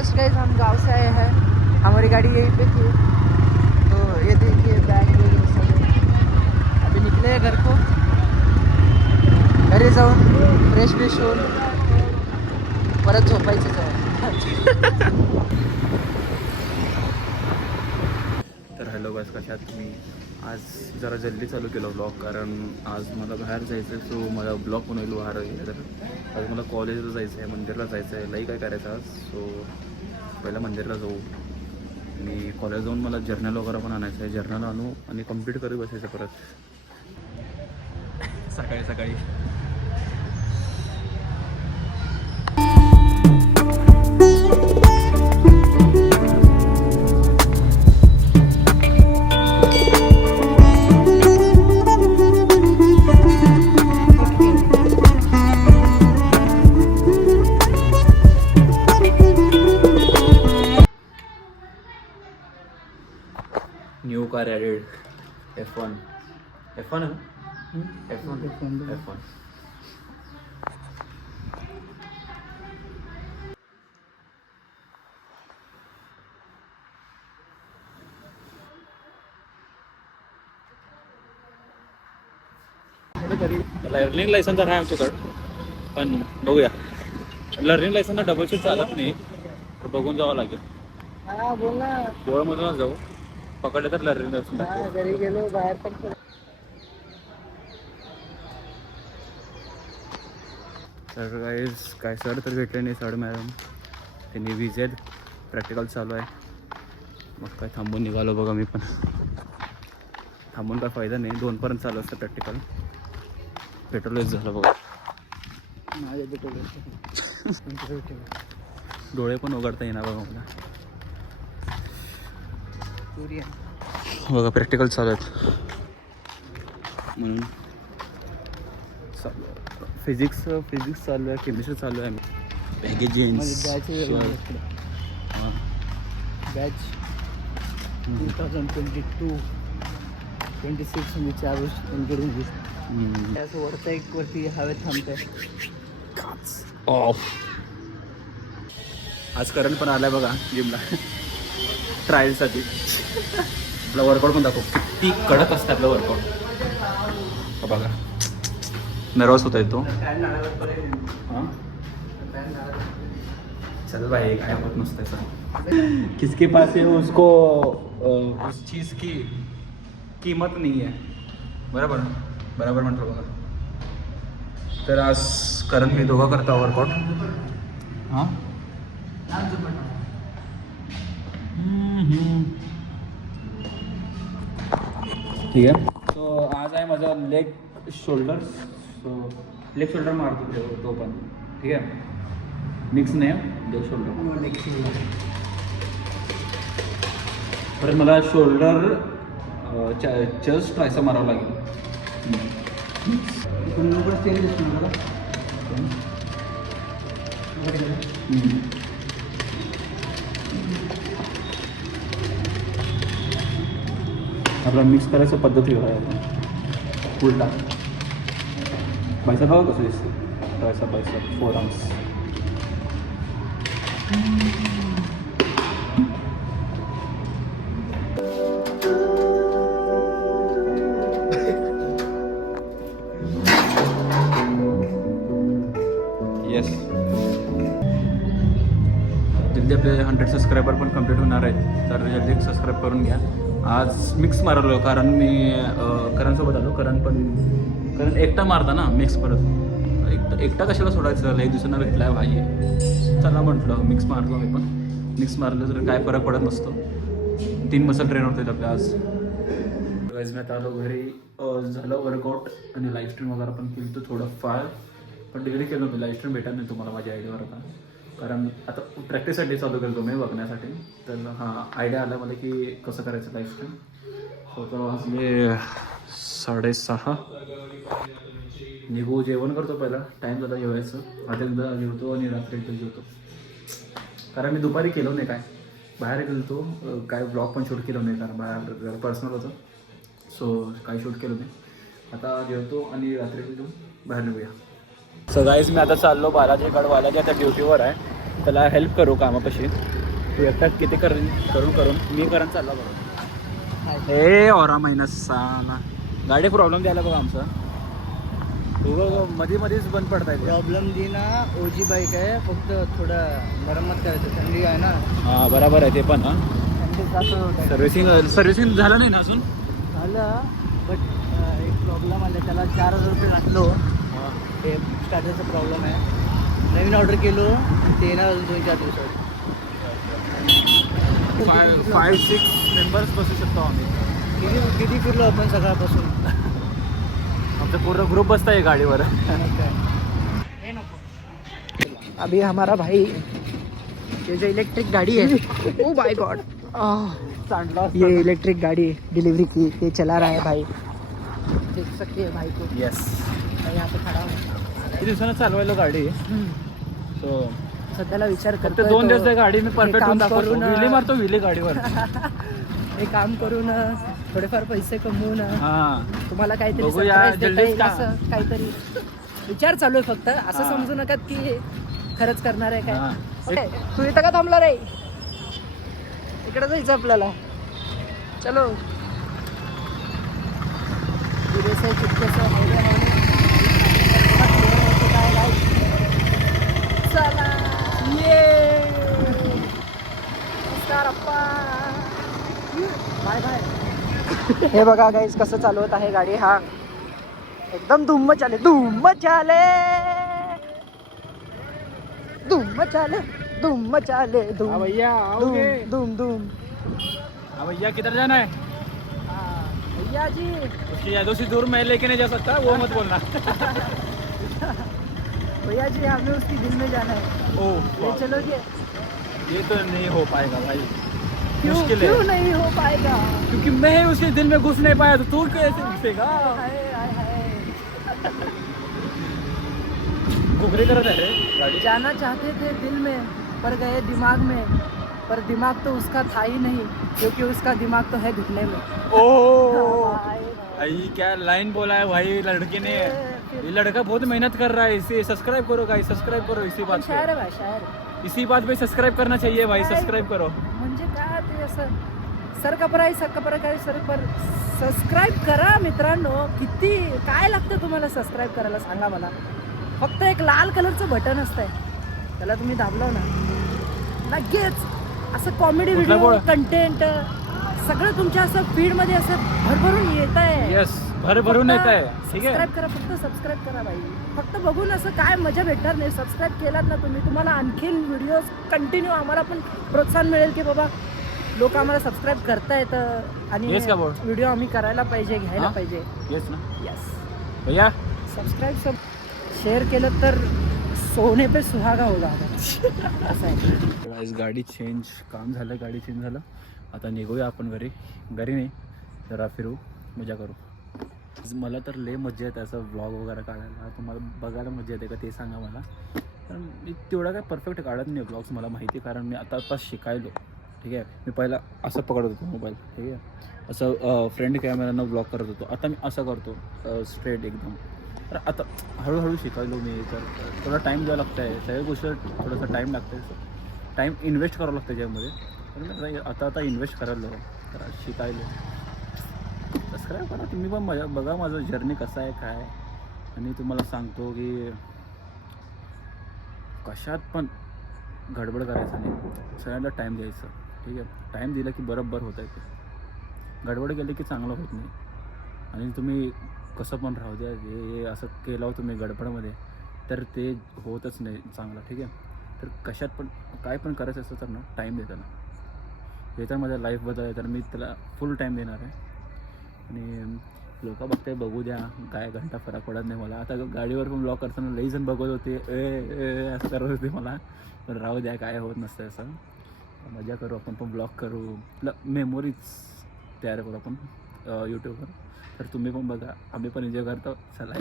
Just guys हम गांव से आए हैं, हमारी गाड़ी यहीं पे थी। तो ये देखिए बैग वगैरह सब। अभी निकले हैं घर को, घरी जाऊन फ्रेश फ्रेश होऊन परत झोपायचं जाऊन. तर हॅलो बस कशा आहात तुम्ही. आज जरा जल्दी चालू केलं ब्लॉग, कारण आज मला बाहेर जायचं आहे. सो मला ब्लॉग पण होईल बाहेर गेलं तर. आज मला कॉलेजला जायचं आहे, मंदिरला जायचं आहे, लई काय करायचं आज. सो पहिला मंदिरला जाऊ आणि कॉलेज जाऊन मला जर्नल वगैरे पण आणायचं आहे. जर्नल आणू आणि कंप्लीट करू बसायचं परत सकाळी सकाळी. New car added F1 F1 आहे F1. लर्निंग लायसन तर आहे आमच्याकडं, पण बघूया. लर्निंग लायसनला डबल शीट चालत नाही, तर बघून जावं लागेल. हा बोल ना. गोव्यामधूनच जाऊ, पकडले तर लर्निंग लायसन. घरी गेलो बाहेर पण. तर काय सर तर भेटले नाही. सर मॅडम त्यांनी विजेट प्रॅक्टिकल चालू आहे. मग काय थांबून निघालो बघा. मी पण थांबून काय फायदा नाही, 2पर्यंत चालू असतं प्रॅक्टिकल. पेट्रोलच झालं बघा. डोळे पण उघडता येणार बघा मला. बघा प्रॅक्टिकल चालू आहेत म्हणून. फिजिक्स चालू आहे, केमिस्ट्री चालू आहे. बॅगेज जीन्स बॅच 2022-26 म्हणजे 4 वर्ष करून घेऊ. त्याचं वरचा एक वरती हवेत थांबतंय. ऑफ. आज करण पण आलाय बघा जिमला ट्रायलसाठी. आपला वर्कआउट पण दाखव, किती कडक असतं आपलं वर्कआउट. बघा नर्वस होता येतो. चल भाई, काय होत नसतं सर. किसके पास है उसको उस चीज़ की कीमत नहीं है. बरोबर म्हटलं बघा. तर आज करण मी दोघं करता वर्कआउट. हां ठीक आहे. सो आज आहे माझा leg shoulders. So leg shoulder मारतो तो पण. ठीक आहे, मिक्स नाही लेग शोल्डर. परत मला शोल्डर चेस्ट ट्रायसेप मारावं लागेल. आपला मिक्स करायचं पद्धती आहे उलटा. बायसेप बघा कसं दिसतं. Bicep 4 arms. येस, जल्दी आपले 100 सबस्क्रायबर पण कंप्लीट होणार आहेत. तर जल्दी सबस्क्राईब करून घ्या. आज मिक्स मारलो, कारण मी करणसोबत आलो. कारण एकटा मारता ना मिक्स. परत एकटा कशाला सोडायचं, लई दिवसांना भेटला आहे भाई. चला म्हटलं मिक्स मारलो मी पण. मिक्स मारलं तर काय फरक पडत नसतो. 3 मसल ट्रेन होते आपले आज. मी आता आलो घरी. झालं वर्कआउट आणि लाईव्ह स्ट्रीम वगैरे पण केलं तर थोडं फार. पण डिग्री केलं नव्हतं, लाईव्ह स्ट्रीम भेटत नाही तुम्हाला माझ्या आयडीवर आता. कारण आता प्रॅक्टिससाठी चालू केलं तुम्ही बघण्यासाठी. तर हा आयडिया आला मला की कसं करायचं लाईव्ह स्ट्रीम. स्वतः वाजले 6:30. निघू, जेवण करतो पहिला. टाईम झाला जेवायचं. आता एकदा जेवतो आणि रात्री एकदा जेवतो. कारण मी दुपारी केलं नाही काय, बाहेर गेलो तो. काय ब्लॉग पण शूट केलं नाही, कारण बाहेर पर्सनल होतं. सो काही शूट केलं नाही. आता जेवतो आणि रात्री जेवतो बाहेर निघूया. सो गाईज मी आता चाललो बालाजीकडे. बालाजी आता ड्युटीवर आहे. त्याला हेल्प करू कामापाशी. तू एकटाच किती करून मी चाललो बरोबर. हे औरा महिना साला गाडी प्रॉब्लेम द्यायला बघा आमचा. मध्येच बंद पडताय. प्रॉब्लेम दी ना ओजी बाईक आहे, फक्त थोडं मरम्मत करायचं, थंडी आहे ना. हां बरोबर आहे ते पण. हां थंडीत जास्त सर्व्हिसिंग झालं नाही ना अजून. झालं बट एक प्रॉब्लेम आला, त्याला 4,000 रुपये लागलो. ते स्टार्टरचा प्रॉब्लेम आहे. नवीन ऑर्डर केलो, ते येणार अजून 2-4 दिवसात. 5-6 मेंबर्स बसू शकतो आम्ही. किती फिरलो आपण सकाळपासून. आमचा पूर्ण ग्रुप बसता आहे गाडीवर. अभी हमारा भाई ये जो इलेक्ट्रिक गाड़ी है ओ माय गॉड, ये इलेक्ट्रिक गाड़ी डिलीवरी की ये चला रहा है भाई. देख सकते हैं भाई को. येस. मैं यहाँ पे खड़ा हूँ. किती दिवसानं चालवायला गाडी. सो सध्याला विचार फक्त करतोय 2 दिवस तो गाडी मी परफेक्ट होऊन दाखवतो. करून, विले मारतो विले गाडीवर. हे काम करून थोडेफार पैसे कमवून हां तुम्हाला काहीतरी बघूया, surprise देता जल्दीच येईल का. असं काहीतरी विचार चालू आहे. फक्त असं हां. समजू नका की खरंच करणार आहे काय. हां. ओके, तू इथं का थांबला रे. इकडे जायचं आपल्याला. चलो धीरे चुपके चला ये बाय बाय. हे बघा गाईस कसं चालवत आहे गाडी. हा एकदम धुम्म चाले धुम्म चाले धुम्म चाले धुम्म चाले धूम भैया धूम धूम धूम. भैया किधर जाना है. भैया जी उसकी यादों से दूर मैं लेके नहीं जा सकता, वो मत बोलना. भैया जी हमें उसकी दिल में जाना है. ओह ले चलोगे. ये तो नहीं हो पाएगा भाई. क्यों मुश्किल है. क्यों नहीं हो पाएगा. क्योंकि मैं उसके दिल में घुस नहीं पाया तो तू कैसे घुसेगा. हाय हाय हाय. घुगरी करत आहे रे गाडी. जाना चाहते थे दिल में पर गए दिमाग में, पर दिमाग तो उसका था ही नहीं क्योंकि उसका दिमाग तो है घुटने में. ओह हाय भाई क्या लाइन बोला है भाई लड़के ने. ये लड़का बहुत मेहनत कर रहा है. इसे सब्सक्राइब करो गाइस, सब्सक्राइब करो. इसी बात शायर पे आहे भाई, शायर. इसी बात पे सब्सक्राइब करना चाहिए भाई. सब्सक्राइब करो. म्हणजे काय ते असं सर कपरा काय सर पर सबस्क्राईब करा मित्रांनो. किती काय लागतं तुम्हाला सबस्क्राईब करायला सांगा मला. फक्त एक लाल कलरचं बटन असतंय, त्याला तुम्ही दाबलं ना लगेच असं कॉमेडी कुठला व्हिडिओ बोल? कंटेंट सगळं तुमच्या असं फीडमध्ये असं भरभरून येत आहे. यस भरभरून येत आहे. ठीक आहे. सबस्क्राईब करा, फक्त सबस्क्राईब करा बाई. फक्त बघून असं काय मजा भेटणार नाही. सबस्क्राईब केलात ना तुम्ही, तुम्हाला आणखीन व्हिडिओज कंटिन्यू आम्हाला पण प्रोत्साहन मिळेल की बाबा लोक आम्हाला सबस्क्राईब करतायत आणि Yes का बोल? व्हिडिओ आम्ही करायला पाहिजे, घ्यायला हां? पाहिजे. येस ना यस भैया. सबस्क्राईब सब शेअर केलं तर सोने पे सुहागा होगा. असं आहे. आज गाडी चेंज काम झालं, गाडी चेंज झालं. आता निघूया आपण घरी. घरी नाही जरा फिरू, मजा करू. मला तर लय मजा येते असं व्लॉग वगैरे काढायला. तुम्हाला बघायला मजा येते का ते सांगा मला. कारण मी तेवढा काय परफेक्ट काढत नाही व्लॉग्स, मला माहिती. कारण मी आता शिकायलो. ठीक आहे. मी पहिला असं पकडत होतो मोबाईल. ठीक आहे. असं फ्रंट कॅमेरानं व्लॉग करत होतो. आता मी असं करतो स्ट्रेट एकदम. तर आता हळूहळू शिकायलो मी. तर थोडा टाईम द्यावा लागतं आहे. सगळ्या गोष्टी थोडासा टाईम लागतं आहे. टाईम इन्व्हेस्ट करावं लागतं त्याच्यामध्ये. तर मी आता इन्व्हेस्ट करायला तर शिकायलो. सबस्क्राईब करा तुम्ही पण. मजा बघा माझं जर्नी कसं आहे काय. आणि तुम्हाला सांगतो की कशात पण गडबड करायचं नाही. सगळ्यांना टाईम द्यायचं. ठीक आहे. टाईम दिला की बरोबर होत आहे ते. गडबड केली की चांगलं होत नाही. आणि तुम्ही कसं पण राहू द्या, हे असं केलं हो तुम्ही गडबडमध्ये तर ते होतच नाही चांगलं. ठीक आहे. तर कशात पण काय पण करायचं असतं तर ना टाईम देतं ना. याच्यामध्ये लाईफ बदल आहे तर मी त्याला फुल टाईम देणार आहे. आणि लोक बघते बघू द्या, काय घंटा फरक पडत नाही मला. आता गाडीवर पण ब्लॉग करताना लई जण बघत होते, असं करत होते मला. पण राहू द्या, काय होत नसतं असं. मजा करू आपण पण, ब्लॉग करू, मेमोरीज तयार करू आपण यूट्यूबवर. तर तुम्ही पण बघा, आम्ही पण एन्जॉय करतो. चला.